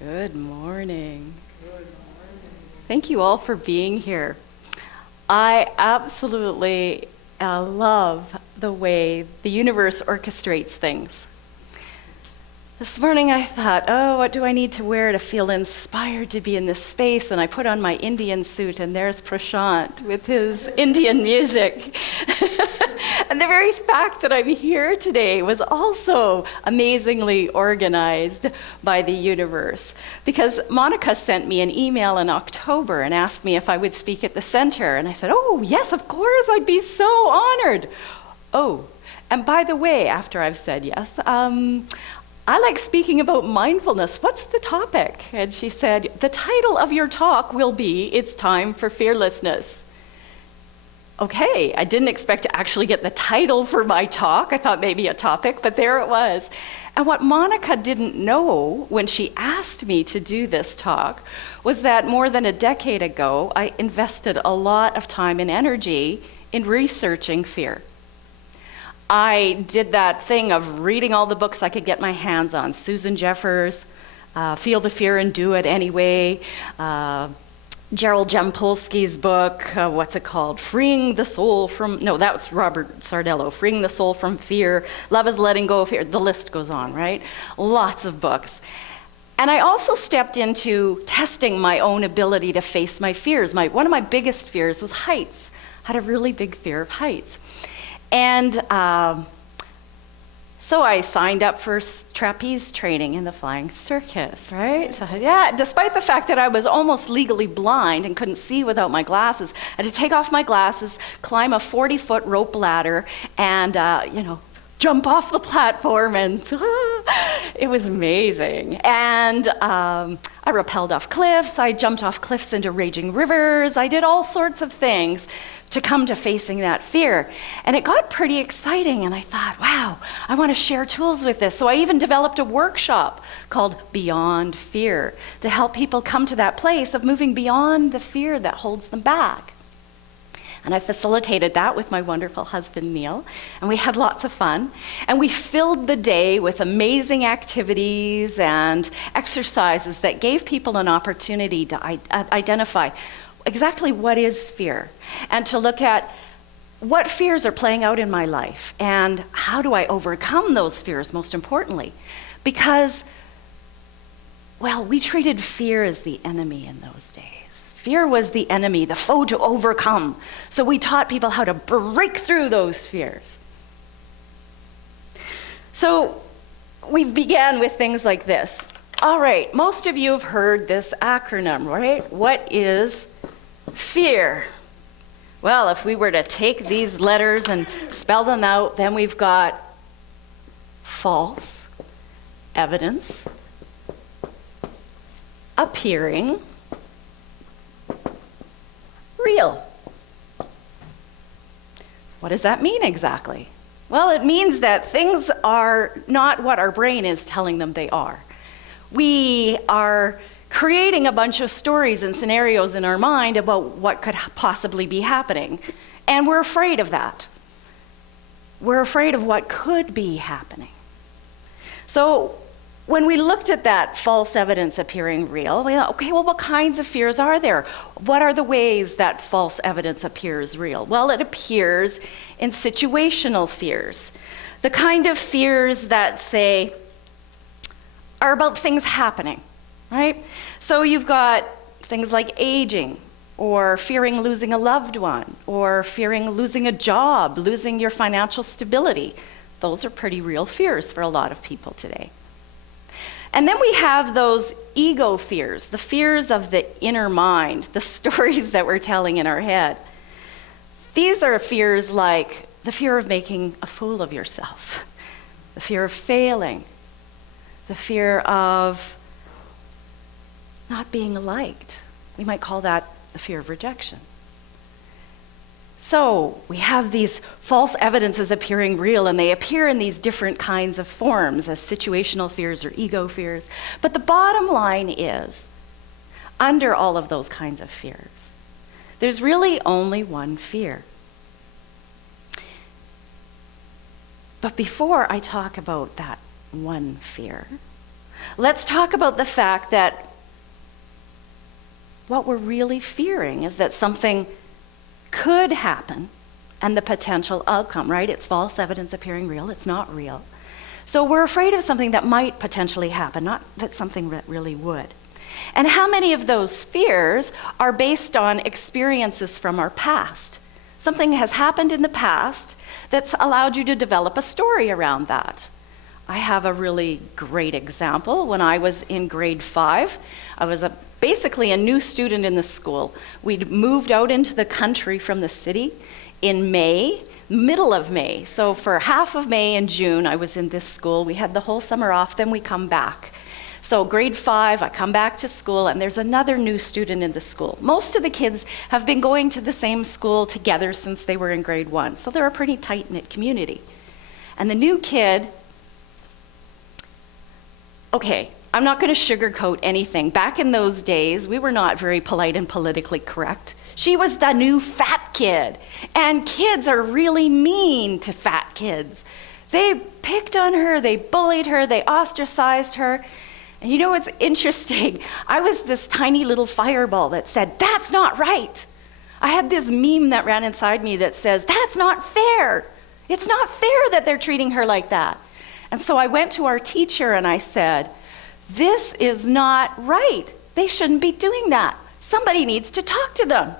Good morning. Thank you all for being here. I absolutely love the way the universe orchestrates things. This morning I thought, what do I need to wear to feel inspired to be in this space? And I put on my Indian suit, and there's Prashant with his Indian music. And the very fact that I'm here today was also amazingly organized by the universe. Because Monica sent me an email in October and asked me if I would speak at the center. And I said, oh, yes, of course, I'd be so honored. Oh, and by the way, after I've said yes, I like speaking about mindfulness. What's the topic? And she said, the title of your talk will be, It's Time for Fearlessness. Okay, I didn't expect to actually get the title for my talk. I thought maybe a topic, but there it was. And what Monica didn't know when she asked me to do this talk was that more than a decade ago, I invested a lot of time and energy in researching fear. I did that thing of reading all the books I could get my hands on. Susan Jeffers, Feel the Fear and Do It Anyway, Gerald Jampolsky's book, what's it called? Freeing the Soul from, no, that's Robert Sardello, Freeing the Soul from Fear, Love is Letting Go of Fear. The list goes on, right? Lots of books. And I also stepped into testing my own ability to face my fears. One of my biggest fears was heights. I had a really big fear of heights. And so I signed up for trapeze training in the flying circus, right? So, yeah, despite the fact that I was almost legally blind and couldn't see without my glasses, I had to take off my glasses, climb a 40-foot rope ladder, and, jump off the platform, and it was amazing. And I rappelled off cliffs, I jumped off cliffs into raging rivers, I did all sorts of things to come to facing that fear. And it got pretty exciting, and I thought, wow, I want to share tools with this. So I even developed a workshop called Beyond Fear to help people come to that place of moving beyond the fear that holds them back. And I facilitated that with my wonderful husband, Neil, and we had lots of fun. And we filled the day with amazing activities and exercises that gave people an opportunity to identify exactly what is fear, and to look at what fears are playing out in my life, and how do I overcome those fears, most importantly. Because, we treated fear as the enemy in those days. Fear was the enemy, the foe to overcome. So we taught people how to break through those fears. So we began with things like this. All right, most of you have heard this acronym, right? What is fear? Well, if we were to take these letters and spell them out, then we've got false evidence appearing real. What does that mean exactly? Well, it means that things are not what our brain is telling them they are. We are creating a bunch of stories and scenarios in our mind about what could possibly be happening. And we're afraid of that. We're afraid of what could be happening. So when we looked at that false evidence appearing real, we thought, okay, well, what kinds of fears are there? What are the ways that false evidence appears real? Well, it appears in situational fears. The kind of fears that, say, are about things happening. Right? So you've got things like aging, or fearing losing a loved one, or fearing losing a job, losing your financial stability. Those are pretty real fears for a lot of people today. And then we have those ego fears, the fears of the inner mind, the stories that we're telling in our head. These are fears like the fear of making a fool of yourself, the fear of failing, the fear of not being liked. We might call that the fear of rejection. So we have these false evidences appearing real, and they appear in these different kinds of forms as situational fears or ego fears. But the bottom line is, under all of those kinds of fears, there's really only one fear. But before I talk about that one fear, Let's talk about the fact that what we're really fearing is that something could happen and the potential outcome, right? It's false evidence appearing real. It's not real. So we're afraid of something that might potentially happen, not that something really would. And how many of those fears are based on experiences from our past? Something has happened in the past that's allowed you to develop a story around that. I have a really great example. When I was in grade 5, I was basically a new student in the school. We'd moved out into the country from the city in May, middle of May. So for half of May and June, I was in this school. We had the whole summer off, then we come back. So grade 5, I come back to school, and there's another new student in the school. Most of the kids have been going to the same school together since they were in grade 1, so they're a pretty tight-knit community. And the new kid, okay, I'm not going to sugarcoat anything. Back in those days, we were not very polite and politically correct. She was the new fat kid, and kids are really mean to fat kids. They picked on her, they bullied her, they ostracized her. And you know what's interesting? I was this tiny little fireball that said, "That's not right." I had this meme that ran inside me that says, "That's not fair. It's not fair that they're treating her like that." And so I went to our teacher and I said, "This is not right. They shouldn't be doing that. Somebody needs to talk to them.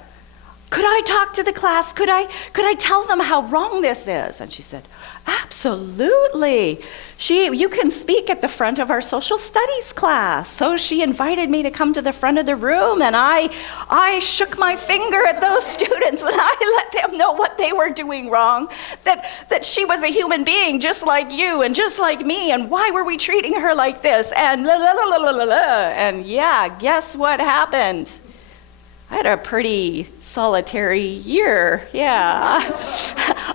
Could I talk to the class? Could I tell them how wrong this is?" And she said, "Absolutely. You can speak at the front of our social studies class." So she invited me to come to the front of the room, and I shook my finger at those students and I let them know what they were doing wrong, that she was a human being just like you and just like me, and why were we treating her like this, and la la la la la la la. And yeah, guess what happened? I had a pretty solitary year, yeah.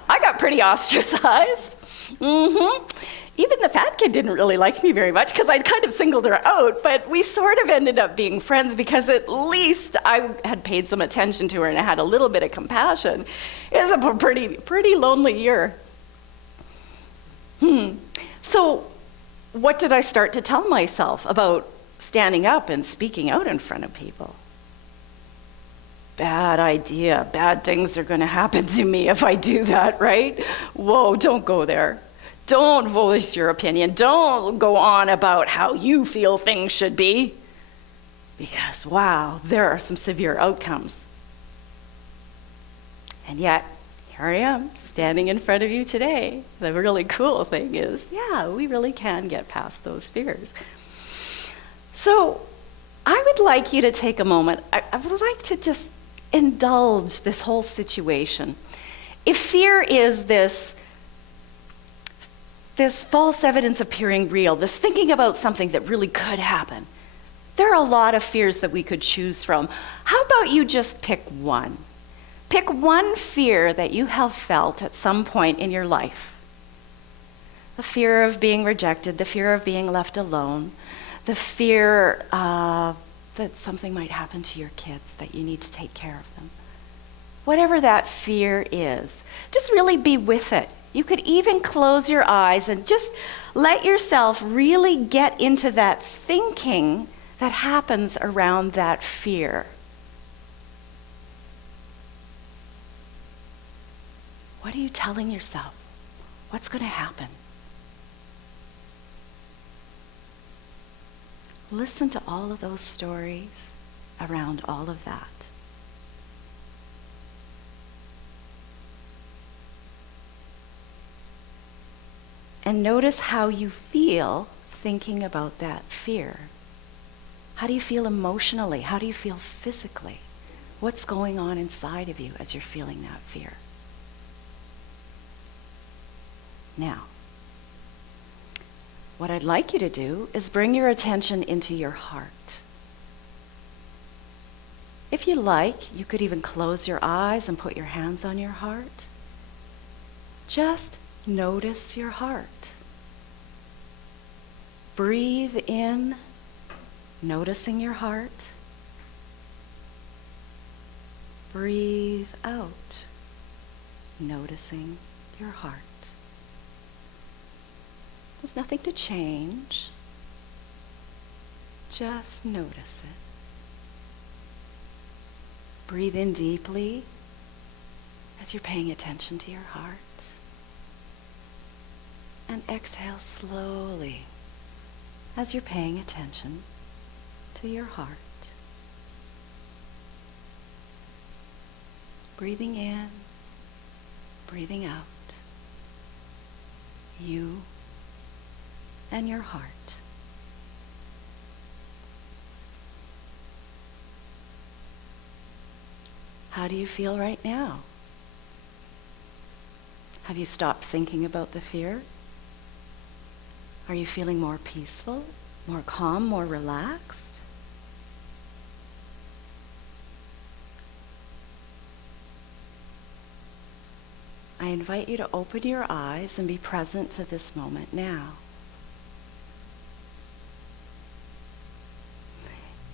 I got pretty ostracized. Even the fat kid didn't really like me very much because I'd kind of singled her out, but we sort of ended up being friends because at least I had paid some attention to her and I had a little bit of compassion. It was a pretty lonely year. So what did I start to tell myself about standing up and speaking out in front of people? Bad idea. Bad things are going to happen to me if I do that, right? Whoa, don't go there. Don't voice your opinion. Don't go on about how you feel things should be. Because, wow, there are some severe outcomes. And yet, here I am, standing in front of you today. The really cool thing is, yeah, we really can get past those fears. So, I would like you to take a moment. I would like to just indulge this whole situation. If fear is this false evidence appearing real, this thinking about something that really could happen, there are a lot of fears that we could choose from. How about you just pick one? Pick one fear that you have felt at some point in your life. The fear of being rejected, the fear of being left alone, the fear that something might happen to your kids, that you need to take care of them. Whatever that fear is, just really be with it. You could even close your eyes and just let yourself really get into that thinking that happens around that fear. What are you telling yourself? What's going to happen? Listen to all of those stories around all of that. And notice how you feel thinking about that fear. How do you feel emotionally? How do you feel physically? What's going on inside of you as you're feeling that fear? Now, what I'd like you to do is bring your attention into your heart. If you like, you could even close your eyes and put your hands on your heart. Just notice your heart. Breathe in, noticing your heart. Breathe out, noticing your heart. There's nothing to change. Just notice it. Breathe in deeply as you're paying attention to your heart. And exhale slowly as you're paying attention to your heart. Breathing in, breathing out. You and your heart. How do you feel right now? Have you stopped thinking about the fear? Are you feeling more peaceful, more calm, more relaxed? I invite you to open your eyes and be present to this moment now.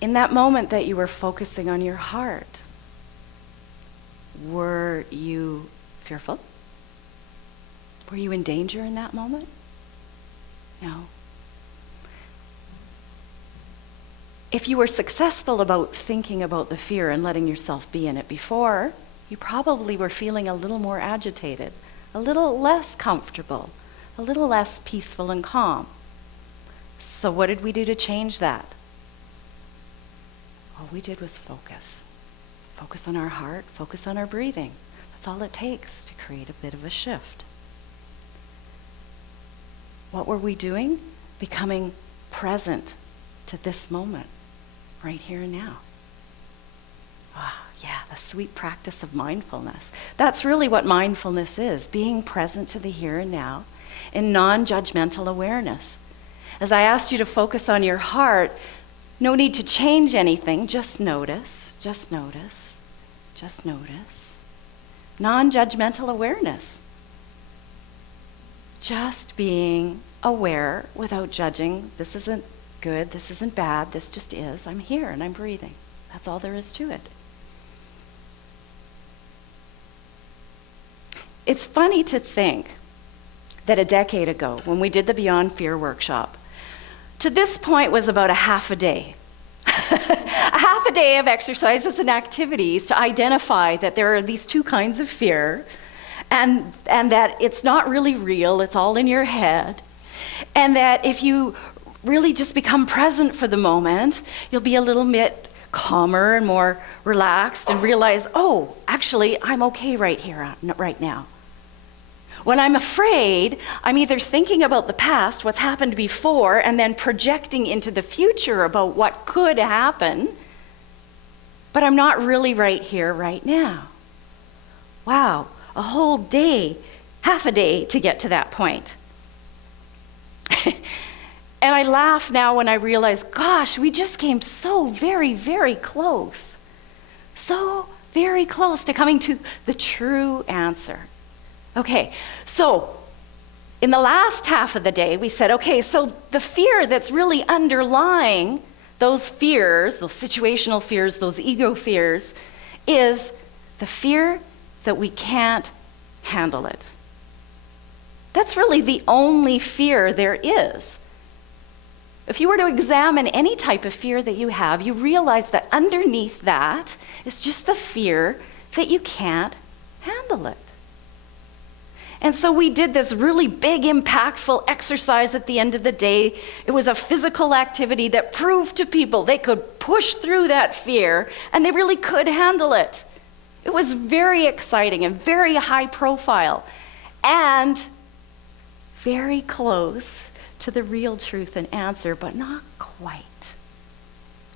In that moment that you were focusing on your heart, were you fearful? Were you in danger in that moment? No. If you were successful about thinking about the fear and letting yourself be in it before, you probably were feeling a little more agitated, a little less comfortable, a little less peaceful and calm. So what did we do to change that? All we did was focus. Focus on our heart, focus on our breathing. That's all it takes to create a bit of a shift. What were we doing? Becoming present to this moment, right here and now. Yeah, the sweet practice of mindfulness. That's really what mindfulness is, being present to the here and now in non-judgmental awareness. As I asked you to focus on your heart, no need to change anything, just notice, just notice, just notice. Non-judgmental awareness. Just being aware without judging. This isn't good, this isn't bad, this just is. I'm here and I'm breathing. That's all there is to it. It's funny to think that a decade ago, when we did the Beyond Fear workshop, to this point was about a half a day. A half a day of exercises and activities to identify that there are these two kinds of fear, and that it's not really real, it's all in your head, and that if you really just become present for the moment, you'll be a little bit calmer and more relaxed and realize, oh, actually, I'm okay right here, right now. When I'm afraid, I'm either thinking about the past, what's happened before, and then projecting into the future about what could happen, but I'm not really right here, right now. Wow, a whole day, half a day to get to that point. And I laugh now when I realize, gosh, we just came so very, very close. So very close to coming to the true answer. Okay, so in the last half of the day, we said, okay, so the fear that's really underlying those fears, those situational fears, those ego fears, is the fear that we can't handle it. That's really the only fear there is. If you were to examine any type of fear that you have, you realize that underneath that is just the fear that you can't handle it. And so we did this really big, impactful exercise at the end of the day. It was a physical activity that proved to people they could push through that fear, and they really could handle it. It was very exciting and very high profile, and very close to the real truth and answer, but not quite.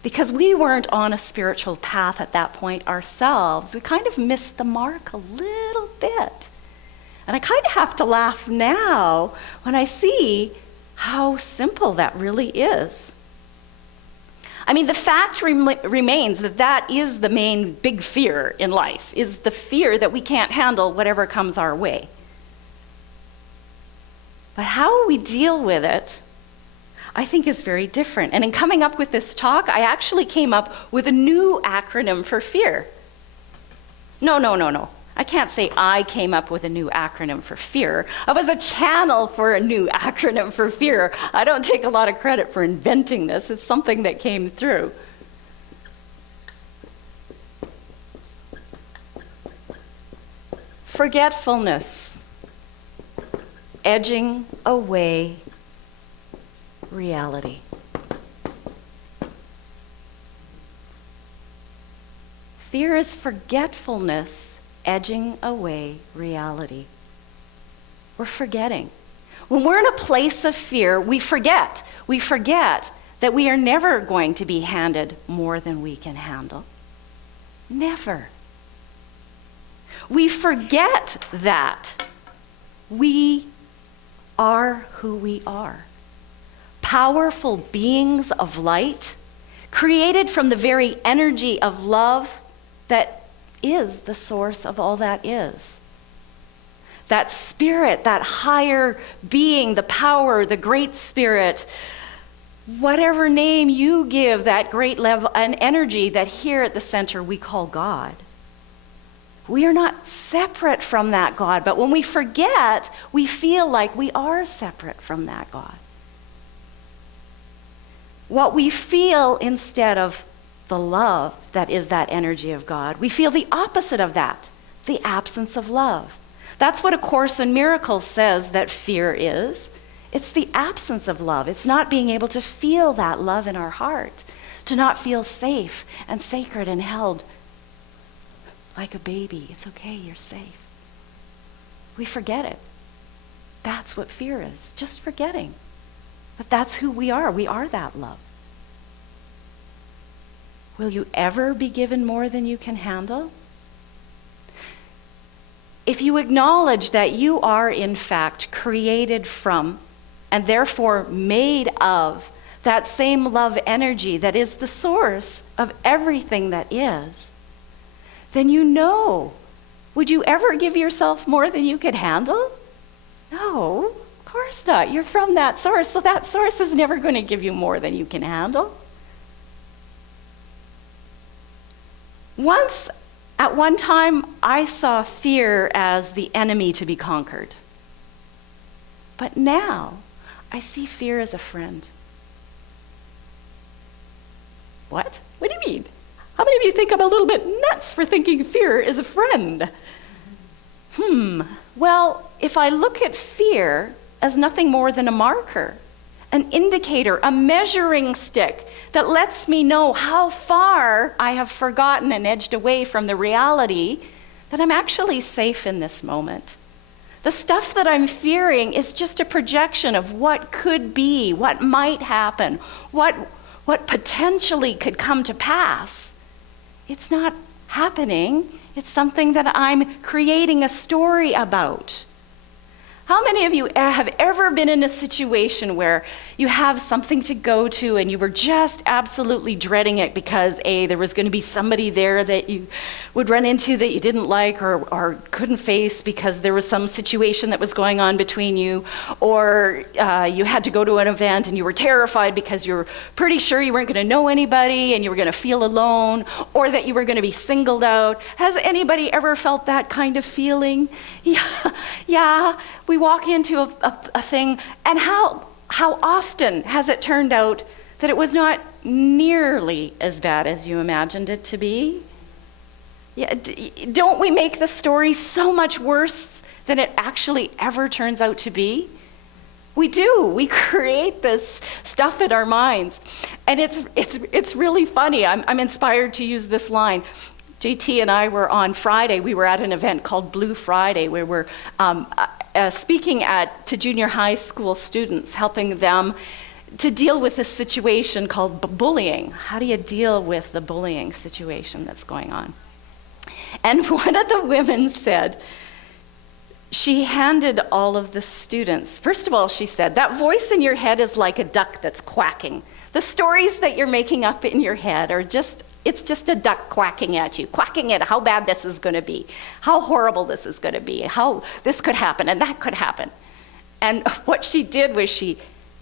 Because we weren't on a spiritual path at that point ourselves, we kind of missed the mark a little bit. And I kind of have to laugh now when I see how simple that really is. I mean, the fact remains that that is the main big fear in life, is the fear that we can't handle whatever comes our way. But how we deal with it, I think, is very different. And in coming up with this talk, I actually came up with a new acronym for fear. No. I can't say I came up with a new acronym for fear. I was a channel for a new acronym for fear. I don't take a lot of credit for inventing this. It's something that came through. Forgetfulness, edging away reality. Fear is forgetfulness, edging away reality. We're forgetting. When we're in a place of fear, we forget. We forget that we are never going to be handed more than we can handle. Never. We forget that we are who we are. Powerful beings of light, created from the very energy of love that is the source of all that is. That spirit, that higher being, the power, the great spirit, whatever name you give that great level and energy that here at the center we call God. We are not separate from that God, but when we forget, we feel like we are separate from that God. What we feel instead of the love that is that energy of God, we feel the opposite of that, the absence of love. That's what A Course in Miracles says that fear is. It's the absence of love. It's not being able to feel that love in our heart, to not feel safe and sacred and held like a baby. It's okay, you're safe. We forget it. That's what fear is, just forgetting that that's who we are. We are that love. Will you ever be given more than you can handle? If you acknowledge that you are in fact created from and therefore made of that same love energy that is the source of everything that is, then you know, would you ever give yourself more than you could handle? No, of course not. You're from that source, so that source is never going to give you more than you can handle. At one time, I saw fear as the enemy to be conquered. But now, I see fear as a friend. What? What do you mean? How many of you think I'm a little bit nuts for thinking fear is a friend? Well, if I look at fear as nothing more than a marker, an indicator, a measuring stick that lets me know how far I have forgotten and edged away from the reality that I'm actually safe in this moment. The stuff that I'm fearing is just a projection of what could be, what might happen, what potentially could come to pass. It's not happening. It's something that I'm creating a story about. How many of you have ever been in a situation where you have something to go to and you were just absolutely dreading it because there was going to be somebody there that you would run into that you didn't like or couldn't face because there was some situation that was going on between you, or you had to go to an event and you were terrified because you were pretty sure you weren't going to know anybody and you were going to feel alone, or that you were going to be singled out? Has anybody ever felt that kind of feeling? Yeah. We walk into a thing, and how often has it turned out that it was not nearly as bad as you imagined it to be? Yeah, don't we make the story so much worse than it actually ever turns out to be? We do. We create this stuff in our minds, and it's really funny. I'm inspired to use this line. JT and I were on Friday. We were at an event called Blue Friday, where we're speaking to junior high school students, helping them to deal with this situation called bullying. How do you deal with the bullying situation that's going on? And one of the women said, she handed all of the students, first of all, she said, that voice in your head is like a duck that's quacking. The stories that you're making up in your head are it's just a duck quacking at you, quacking at how bad this is going to be, how horrible this is going to be, how this could happen and that could happen. And what she did was she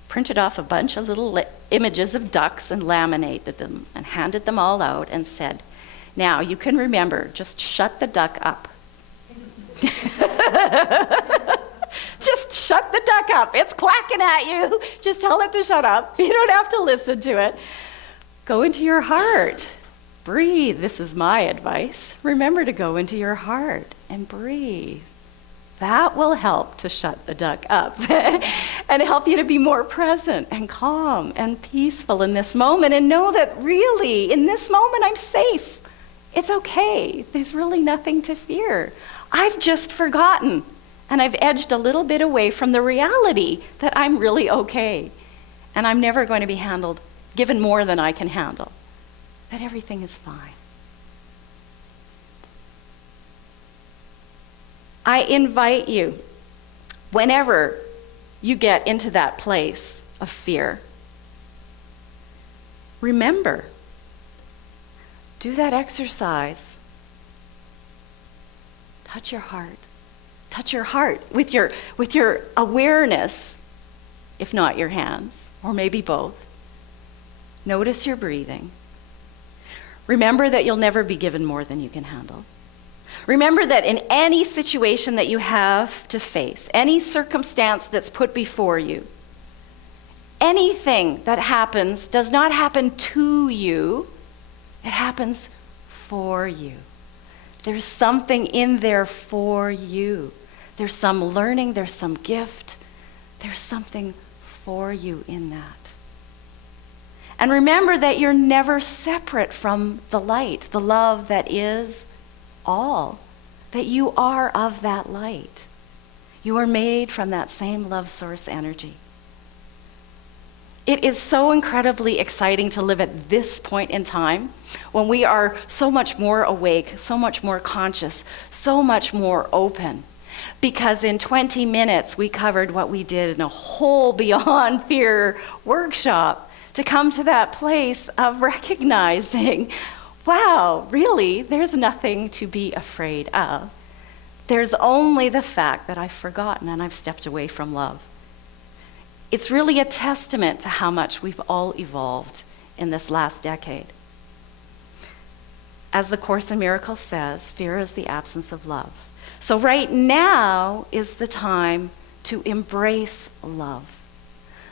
printed off a bunch of little images of ducks and laminated them and handed them all out and said, now you can remember, just shut the duck up. Just shut the duck up. It's quacking at you. Just tell it to shut up. You don't have to listen to it. Go into your heart. Breathe. This is my advice. Remember to go into your heart and breathe. That will help to shut the duck up and help you to be more present and calm and peaceful in this moment, and know that really in this moment I'm safe. It's okay. There's really nothing to fear. I've just forgotten, and I've edged a little bit away from the reality that I'm really okay, and I'm never going to be given more than I can handle, that everything is fine. I invite you, whenever you get into that place of fear, remember, do that exercise. Touch your heart. Touch your heart with your awareness, if not your hands, or maybe both. Notice your breathing. Remember that you'll never be given more than you can handle. Remember that in any situation that you have to face, any circumstance that's put before you, anything that happens does not happen to you, it happens for you. There's something in there for you. There's some learning, there's some gift, there's something for you in that. And remember that you're never separate from the light, the love that is all, that you are of that light. You are made from that same love source energy. It is so incredibly exciting to live at this point in time when we are so much more awake, so much more conscious, so much more open. Because in 20 minutes, we covered what we did in a whole Beyond Fear workshop to come to that place of recognizing, wow, really, there's nothing to be afraid of. There's only the fact that I've forgotten and I've stepped away from love. It's really a testament to how much we've all evolved in this last decade. As the Course in Miracles says, fear is the absence of love. So right now is the time to embrace love.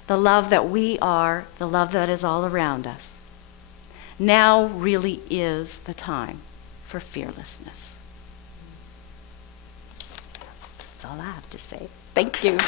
The love that we are, the love that is all around us. Now really is the time for fearlessness. That's all I have to say. Thank you.